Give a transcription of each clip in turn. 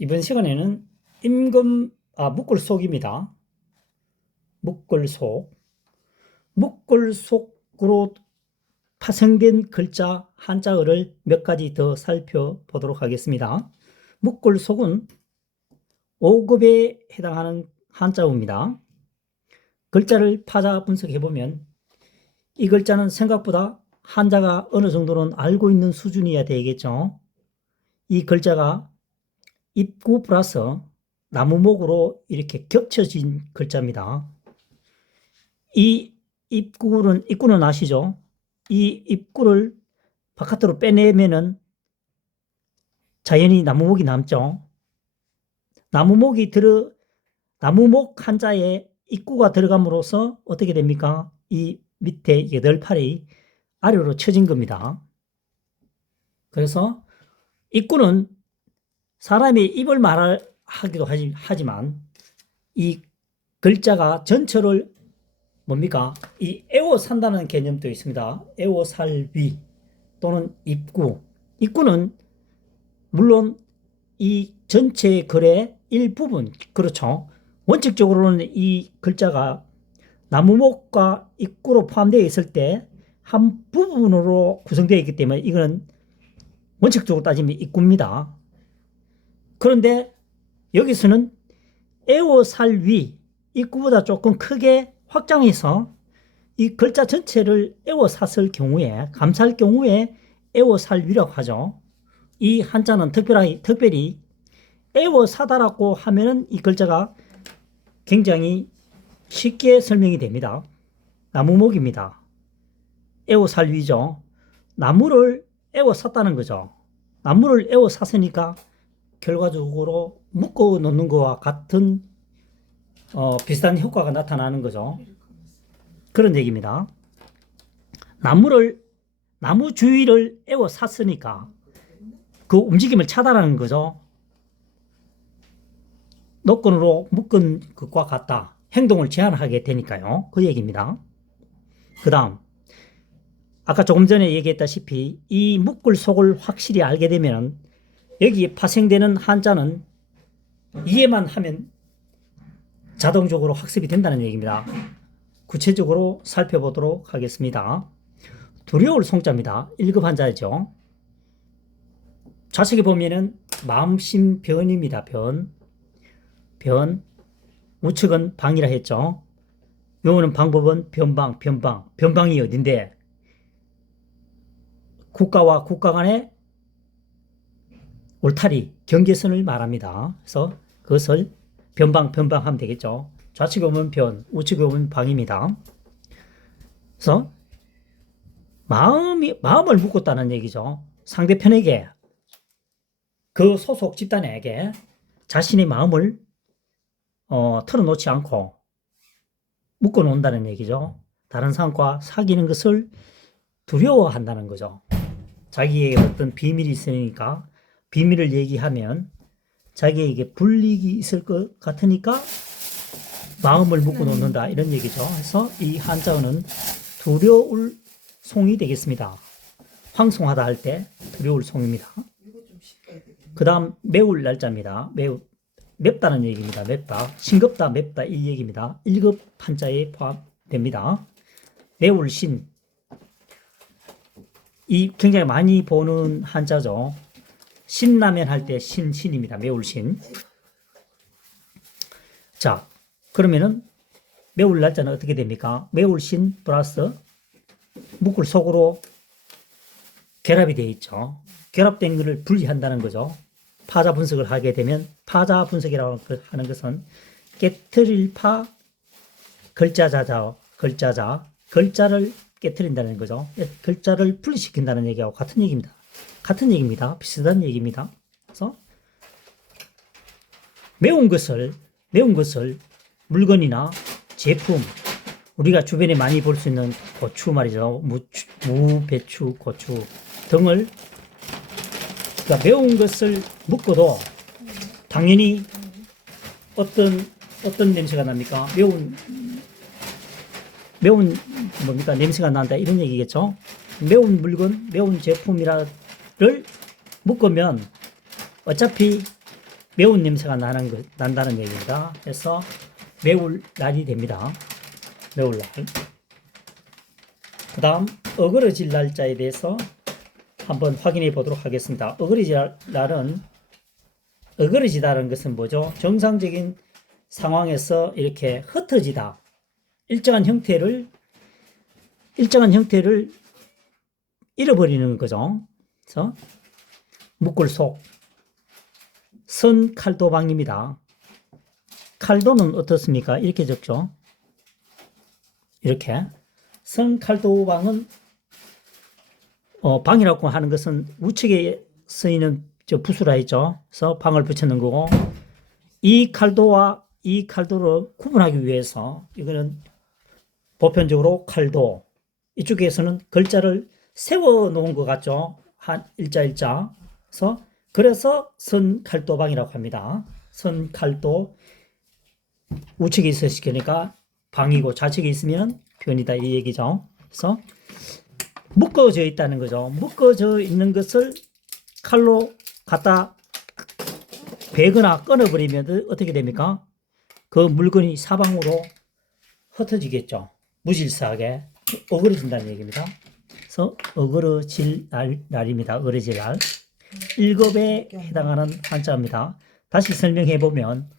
이번 시간에는 임금, 아, 묶을속입니다. 묶을속. 묶을속으로 파생된 글자 한자어를 몇 가지 더 살펴보도록 하겠습니다. 묶을속은 5급에 해당하는 한자어입니다. 글자를 파자 분석해보면 이 글자는 생각보다 한자가 어느 정도는 알고 있는 수준이어야 되겠죠. 이 글자가 입구 플러스 나무목으로 이렇게 겹쳐진 글자입니다. 이 입구는, 입구는 아시죠? 이 입구를 바깥으로 빼내면은 자연히 나무목이 남죠. 나무목이 들어, 나무목 한자에 입구가 들어감으로써 어떻게 됩니까? 이 밑에 여덟 팔이 아래로 쳐진 겁니다. 그래서 입구는 사람이 입을 말하기도 하지, 하지만 이 글자가 전체를 뭡니까? 이 에워산다는 개념도 있습니다. 에워살위 또는 입구. 입구는 물론 이 전체 글의 일부분, 그렇죠. 원칙적으로는 이 글자가 나무목과 입구로 포함되어 있을 때 한 부분으로 구성되어 있기 때문에 이거는 원칙적으로 따지면 입구입니다. 그런데 여기서는 에워살위 입구보다 조금 크게 확장해서 이 글자 전체를 에워샀을 경우에 감쌀 경우에 에워살위라고 하죠. 이 한자는 특별하게 특별히 에워사다라고 하면은 이 글자가 굉장히 쉽게 설명이 됩니다. 나무목입니다. 에워살위죠. 나무를 에워샀다는 거죠. 나무를 에워샀으니까 결과적으로 묶어 놓는 것과 같은 어, 비슷한 효과가 나타나는 거죠. 그런 얘기입니다. 나무를 나무 주위를 에워쌌으니까 그 움직임을 차단하는 거죠. 노건으로 묶은 것과 같다. 행동을 제한하게 되니까요. 그 얘기입니다. 그 다음, 아까 조금 전에 얘기했다시피 이 묶을 속을 확실히 알게 되면 여기에 파생되는 한자는 이해만 하면 자동적으로 학습이 된다는 얘기입니다. 구체적으로 살펴보도록 하겠습니다. 두려울 송자입니다. 1급 한자죠. 좌측에 보면은 마음심 변입니다. 변. 변. 우측은 방이라 했죠. 요거는 방법은 변방, 변방. 변방이 어딘데? 국가와 국가 간의 울타리, 경계선을 말합니다. 그래서 그것을 변방, 변방하면 되겠죠. 좌측에 오면 변, 우측에 오면 방입니다. 그래서 마음이, 마음을 묶었다는 얘기죠. 상대편에게, 그 소속 집단에게 자신의 마음을 어, 털어놓지 않고 묶어 놓는다는 얘기죠. 다른 사람과 사귀는 것을 두려워한다는 거죠. 자기에게 어떤 비밀이 있으니까 비밀을 얘기하면 자기에게 불이익이 있을 것 같으니까 마음을 묶어 놓는다 이런 얘기죠. 그래서 이 한자어는 두려울 송이 되겠습니다. 황송하다 할 때 두려울 송입니다. 그 다음 매울 날짜입니다. 매우 맵다는 얘기입니다. 맵다. 싱겁다, 맵다 이 얘기입니다. 1급 한자에 포함됩니다. 매울 신. 이 굉장히 많이 보는 한자죠. 신라면 할 때 신, 신입니다. 매울 신. 자, 그러면은 매울 날짜는 어떻게 됩니까? 매울 신 플러스 묶을 속으로 결합이 되어 있죠. 결합된 것을 분리한다는 거죠. 파자 분석을 하게 되면 파자 분석이라고 하는 것은 깨트릴 파 글자자자 글자자 글자를 깨트린다는 거죠. 글자를 분리시킨다는 얘기하고 같은 얘기입니다. 같은 얘기입니다. 비슷한 얘기입니다. 그래서 매운 것을 매운 것을 물건이나 제품 우리가 주변에 많이 볼 수 있는 고추 말이죠. 무, 무, 배추, 고추 등을 그러니까 매운 것을 묶어도 당연히 어떤 어떤 냄새가 납니까? 매운 매운 뭡니까 냄새가 난다 이런 얘기겠죠. 매운 물건, 매운 제품이라 를 묶으면 어차피 매운 냄새가 나는 것, 난다는 얘기입니다. 그래서 매울 날이 됩니다. 매울 날. 그 다음 어그러질 날짜에 대해서 한번 확인해 보도록 하겠습니다. 어그러질 날은 어그러지다는 것은 뭐죠? 정상적인 상황에서 이렇게 흩어지다. 일정한 형태를 일정한 형태를 잃어버리는 거죠. 그래서 묶을 속 선 칼도방입니다. 칼도는 어떻습니까? 이렇게 적죠. 이렇게 선 칼도방은 어, 방이라고 하는 것은 우측에 쓰이는 저 붓으로 했죠. 그래서 방을 붙여놓은 거고 이 칼도와 이 칼도를 구분하기 위해서 이거는 보편적으로 칼도 이쪽에서는 글자를 세워 놓은 것 같죠. 한 일자 일자. 그래서 그래서 선칼도방이라고 합니다. 선칼도 우측에 있으시니까 방이고 좌측에 있으면 변이다 이 얘기죠. 그래서 묶어져 있다는 거죠. 묶어져 있는 것을 칼로 갖다 베거나 끊어버리면 어떻게 됩니까? 그 물건이 사방으로 흩어지겠죠. 무질서하게 어그러진다는 얘기입니다. 어그러질 날, 날입니다. 어그러질 날. 일곱에 해당하는 한자입니다. 다시 설명해 보면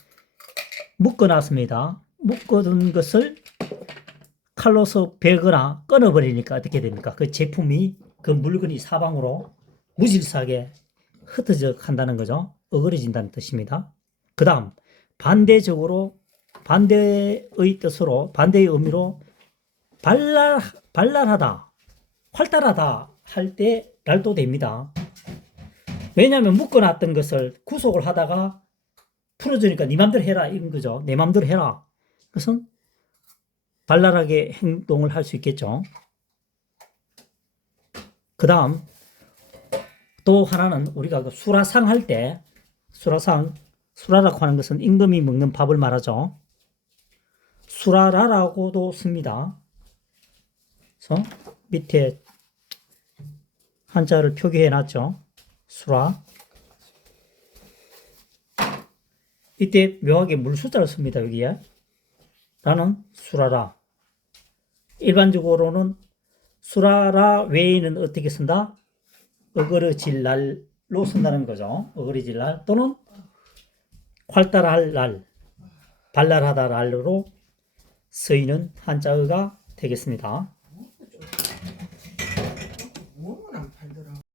묶어놨습니다. 묶어둔 것을 칼로서 베거나 끊어버리니까 어떻게 됩니까? 그 제품이 그 물건이 사방으로 무질서하게 흩어져 간다는 거죠. 어그러진다는 뜻입니다. 그 다음 반대적으로 반대의 뜻으로 반대의 의미로 발랄 발랄하다 활달하다 할때 날도 됩니다. 왜냐하면 묶어놨던 것을 구속을 하다가 풀어주니까 네 맘대로 해라 이런 거죠. 내 맘대로 해라. 그것은 발랄하게 행동을 할 수 있겠죠. 그 다음 또 하나는 우리가 그 수라상 할 때 수라상 수라라고 하는 것은 임금이 먹는 밥을 말하죠. 수라라라고도 씁니다. 그래서 밑에 한자를 표기해 놨죠. 수라. 이때 묘하게 물수자를 씁니다. 여기에. 라는 수라라. 일반적으로는 수라라 외에는 어떻게 쓴다? 어그러질 날로 쓴다는 거죠. 어그러질 날 또는 활달할 날, 발랄하다 날로 쓰이는 한자어가 되겠습니다.